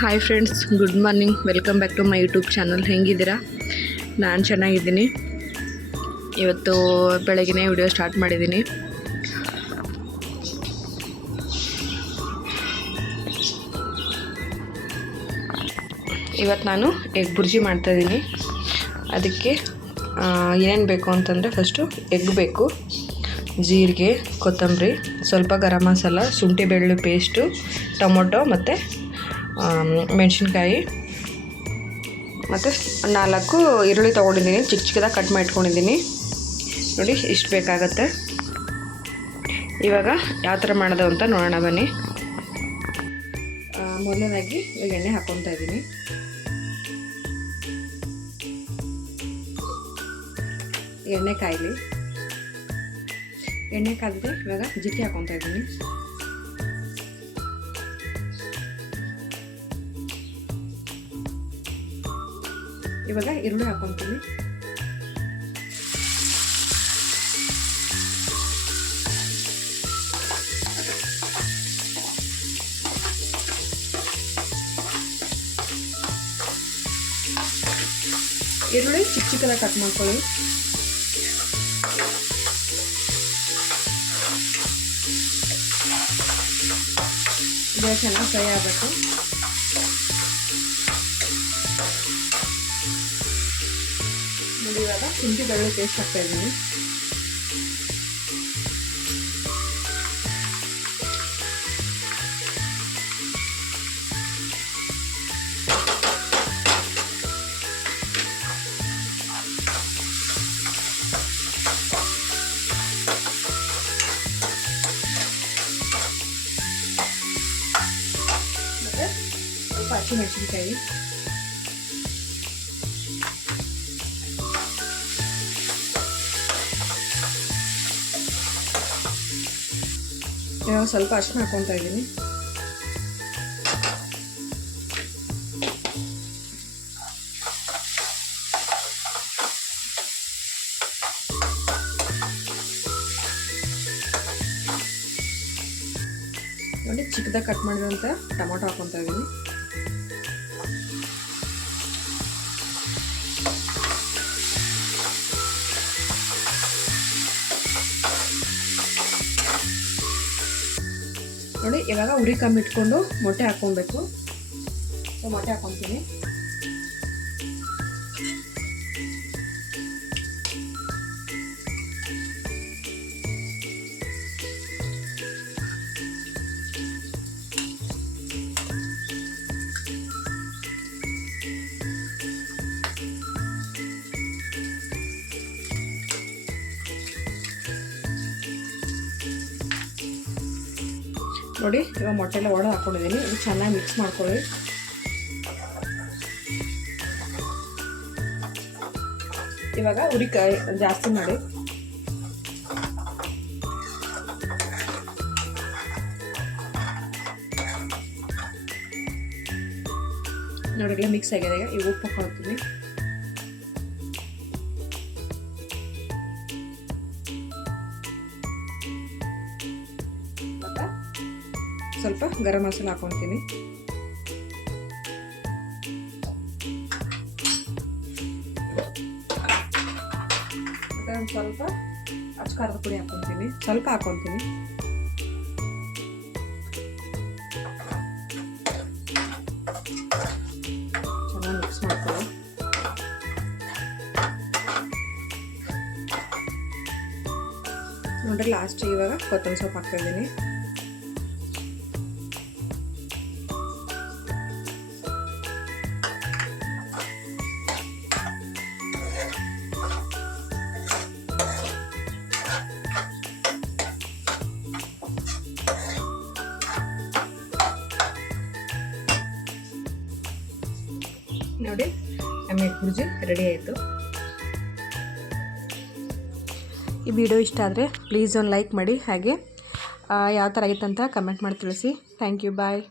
Hi friends, good morning. Welcome back to my YouTube channel. ಹೆಂಗಿದ್ದೀರಾ? ನಾನು ಚೆನ್ನಾಗಿದ್ದೀನಿ. ಇವತ್ತು ಬೆಳಗ್ಗೆ ವಿಡಿಯೋ ಸ್ಟಾರ್ಟ್ ಮಾಡಿದ್ದೀನಿ. ಇವತ್ತು ನಾನು ಎಗ್ ಬುರ್ಜಿ ಮಾಡ್ತಾಯಿದ್ದೀನಿ. ಅದಕ್ಕೆ ಏನೇನು ಬೇಕು ಅಂತಂದರೆ, ಫಸ್ಟು ಎಗ್ ಬೇಕು, ಜೀರಿಗೆ, ಕೊತ್ತಂಬರಿ, ಸ್ವಲ್ಪ ಗರಂ ಮಸಾಲ, ಶುಂಠಿ ಬೆಳ್ಳುಳ್ಳಿ ಪೇಸ್ಟು, ಟೊಮೊಟೊ ಮತ್ತು ಮೆಣಸಿನ್ಕಾಯಿ ಮತ್ತು 4 ಈರುಳ್ಳಿ ತೊಗೊಂಡಿದ್ದೀನಿ. ಚಿಕ್ಕ ಚಿಕ್ಕದಾಗಿ ಕಟ್ ಮಾಡಿ ಇಟ್ಕೊಂಡಿದ್ದೀನಿ. ನೋಡಿ, ಇಷ್ಟು ಬೇಕಾಗತ್ತೆ. ಇವಾಗ ಯಾವ ಥರ ಮಾಡೋದು ಅಂತ ನೋಡೋಣ ಬನ್ನಿ. ಮೊದಲನೇದಾಗಿ ಇವಾಗ ಎಣ್ಣೆ ಹಾಕ್ಕೊತಾ ಇದ್ದೀನಿ. ಎಣ್ಣೆ ಕಾಯಲಿ. ಎಣ್ಣೆ ಕಾದಿದೆ. ಇವಾಗ ಜೀರಿಗೆ ಹಾಕ್ಕೊತಾ ಇದ್ದೀನಿ. ಇವಾಗ ಈರುಳ್ಳಿ ಹಾಕ್ಕೊತೀನಿ. ಈರುಳ್ಳಿ ಚಿಕ್ಕ ಚಿಕ್ಕದಾಗಿ ಕಟ್ ಮಾಡ್ಕೊಳ್ಳಿ. ಇದು ಚೆನ್ನಾಗಿ ಫ್ರೈ ಆಗಬೇಕು. ಇವಾಗ ಶುಂಠಿ ಬೆಳ್ಳುಳ್ಳಿ ಪೇಸ್ಟ್ ಹಾಕ್ತಾ ಇದ್ದೀನಿ. ಮತ್ತೆ ಸ್ವಲ್ಪ ಹಸಿಮೆಣಸಿನಕಾಯಿ, ಇವಾಗ ಸ್ವಲ್ಪ ಅರಿಶಿನ ಹಾಕ್ಕೊತಾ ಇದ್ದೀನಿ. ನೋಡಿ, ಚಿಕ್ಕದಾಗಿ ಕಟ್ ಮಾಡಿದಂಥ ಟೊಮೊಟೊ ಹಾಕ್ಕೊತಾ ಇದ್ದೀನಿ. ನೋಡಿ, ಇವಾಗ ಉರಿ ಕಮ್ಮಿ ಇಟ್ಕೊಂಡು ಮೊಟ್ಟೆ ಹಾಕ್ಕೊಬೇಕು. ಮೊಟ್ಟೆ ಹಾಕ್ಕೊತೀನಿ. ನೋಡಿ, ಇವಾಗ ಮೊಟ್ಟೆ ಎಲ್ಲ ಒಡೆದು ಹಾಕ್ಕೊಂಡಿದ್ದೀನಿ. ಇದು ಚೆನ್ನಾಗಿ ಮಿಕ್ಸ್ ಮಾಡ್ಕೊಳ್ಳಿ. ಇವಾಗ ಉರಿ ಜಾಸ್ತಿ ಮಾಡಿ. ನೋಡಿ, ಮಿಕ್ಸ್ ಆಗಿದೆ. ಈಗ ಉಪ್ಪು ಹಾಕ್ತೀನಿ. ಸ್ವಲ್ಪ ಗರಂ ಮಸಾಲ ಹಾಕ್ಕೊತೀನಿ. ಮತ್ತೆ ಒಂದು ಸ್ವಲ್ಪ ಅಚ್ಚ ಖಾರದ ಪುಡಿ ಹಾಕ್ಕೊತೀನಿ. ಸ್ವಲ್ಪ ಹಾಕ್ಕೊತೀನಿ. ಚೆನ್ನಾಗಿ ಮಿಕ್ಸ್ ಮಾಡ್ಕೊಳ್ಳಿ. ನೋಡ್ರಿ, ಲಾಸ್ಟ್ ಇವಾಗ ಕೊತ್ತಂಬರಿ ಸೊಪ್ಪು ಹಾಕ್ತಾ ಇದ್ದೀನಿ. ನೋಡಿ, ನಮ್ಮ ಎಗ್ ಬುರ್ಜಿ ರೆಡಿ ಆಯಿತು. ಈ ವಿಡಿಯೋ ಇಷ್ಟ ಆದರೆ ಪ್ಲೀಸ್ ಒಂದು ಲೈಕ್ ಮಾಡಿ. ಹಾಗೆ ಯಾವ ಥರ ಆಗಿತ್ತಂತ ಕಮೆಂಟ್ ಮಾಡಿ ತಿಳಿಸಿ. Thank you. ಬಾಯ್.